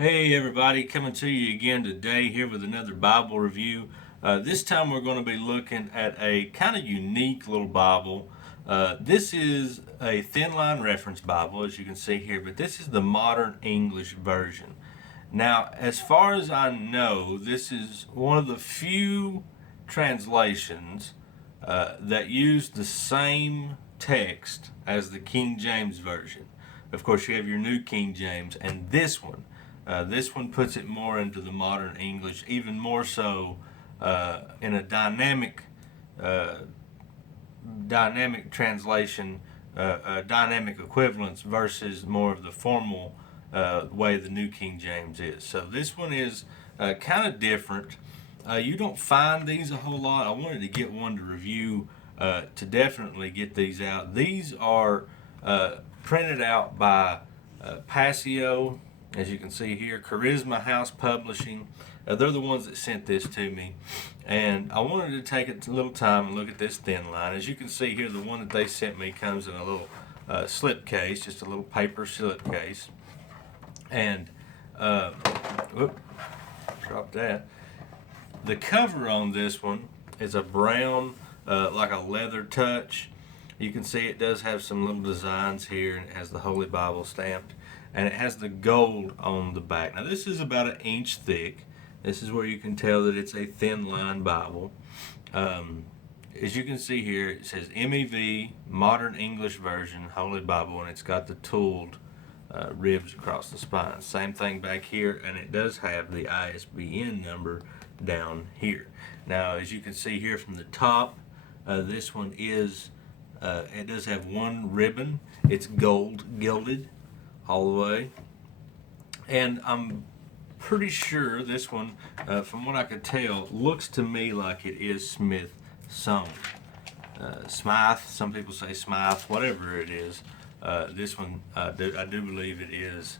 Hey everybody, coming to you again today here with another Bible review. This time we're going to be looking at a kind of unique little Bible. This is a Thinline reference Bible, as you can see here, but this is the modern English version. Now, as far as I know, this is one of the few translations that use the same text as the King James version. Of course, you have your New King James, and this one puts it more into the modern English, even more so in a dynamic translation, dynamic equivalence versus more of the formal way the New King James is. So this one is kind of different. You don't find these a whole lot. I wanted to get one to review to definitely get these out. These are printed out by Passio, as you can see here, Charisma House Publishing. They're the ones that sent this to me, and I wanted to take a little time and look at this thin line. As you can see here, the one that they sent me comes in a little slip case, just a little paper slip case, and whoop, drop that. The cover on this one is a brown, like a leather touch. You can see it does have some little designs here, and it has the Holy Bible stamped, and it has the gold on the back. Now this is about an inch thick. This is where you can tell that it's a thin line Bible. As you can see here, it says MEV, Modern English Version, Holy Bible, and it's got the tooled ribs across the spine. Same thing back here, and it does have the ISBN number down here. Now, as you can see here from the top, this one is, it does have one ribbon. It's gilded all the way. And I'm pretty sure this one, from what I could tell, looks to me like it is Smith sewn. Smythe, some people say Smythe, whatever it is. This one, I do believe it is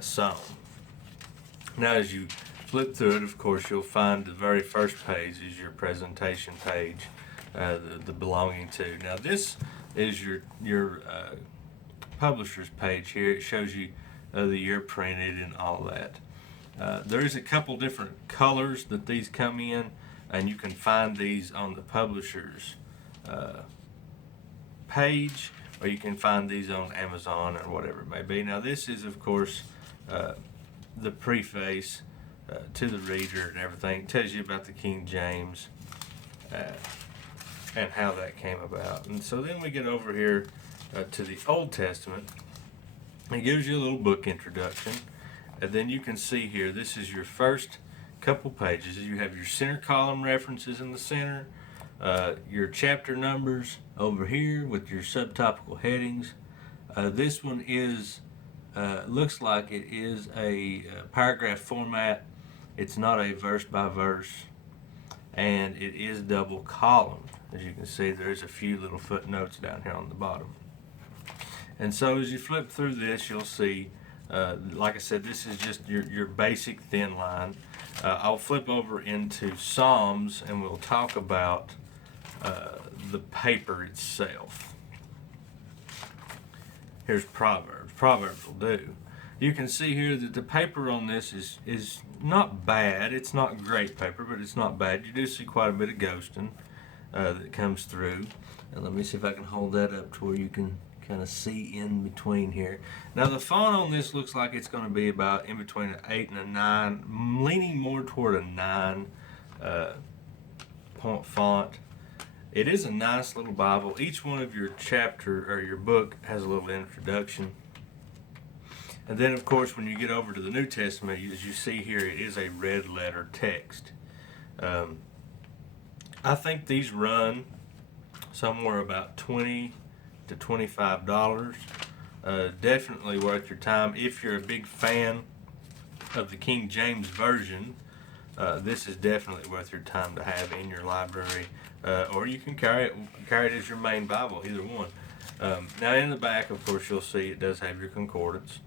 sewn. Now, as you flip through it, of course, you'll find the very first page is your presentation page, the belonging to. Now, this is your publisher's page here. It shows you the year printed and all that. There's a couple different colors that these come in, and you can find these on the publisher's page, or you can find these on Amazon or whatever it may be. Now, this is, of course, the preface to the reader and everything. It tells you about the King James and how that came about. And so then we get over here to the Old Testament. It gives you a little book introduction. And then you can see here, this is your first couple pages. You have your center column references in the center, your chapter numbers over here with your subtopical headings. This one is, looks like it is a paragraph format. It's not a verse by verse, and it is double column. As you can see, there's a few little footnotes down here on the bottom. And so as you flip through this, you'll see, like I said, this is just your basic thin line. I'll flip over into Psalms, and we'll talk about the paper itself. Here's Proverbs. Proverbs will do. You can see here that the paper on this is not bad. It's not great paper, but it's not bad. You do see quite a bit of ghosting that comes through. And let me see if I can hold that up to where you can kind of see in between here. Now, the font on this looks like it's going to be about in between an 8 and a 9, leaning more toward a 9 point font. It is a nice little Bible. Each one of your chapter or your book has a little introduction. And then, of course, when you get over to the New Testament, as you see here, it is a red letter text. I think these run somewhere about $20 to $25. Definitely worth your time. If you're a big fan of the King James Version, this is definitely worth your time to have in your library, or you can carry it as your main Bible, either one. Now, in the back, of course, you'll see it does have your concordance.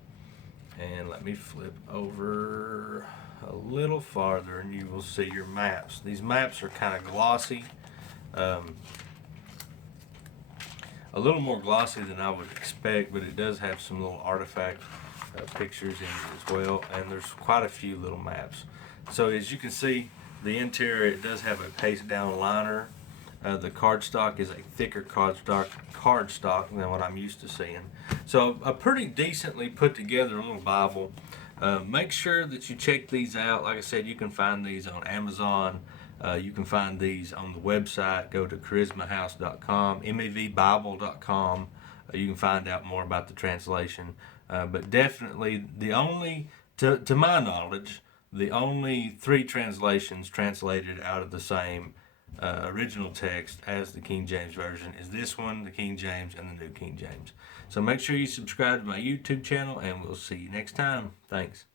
And let me flip over a little farther, and you will see your maps. These maps are kind of glossy, a little more glossy than I would expect, but it does have some little artifact pictures in it as well, and there's quite a few little maps. So as you can see, the interior, it does have a paste down liner. The cardstock is a thicker cardstock than what I'm used to seeing. So a pretty decently put together little Bible. Make sure that you check these out. Like I said, you can find these on Amazon. You can find these on the website. Go to charismahouse.com, mevbible.com. You can find out more about the translation. But definitely to my knowledge, the only 3 translations translated out of the same original text as the King James Version is this one, the King James, and the New King James. So make sure you subscribe to my YouTube channel, and we'll see you next time. Thanks.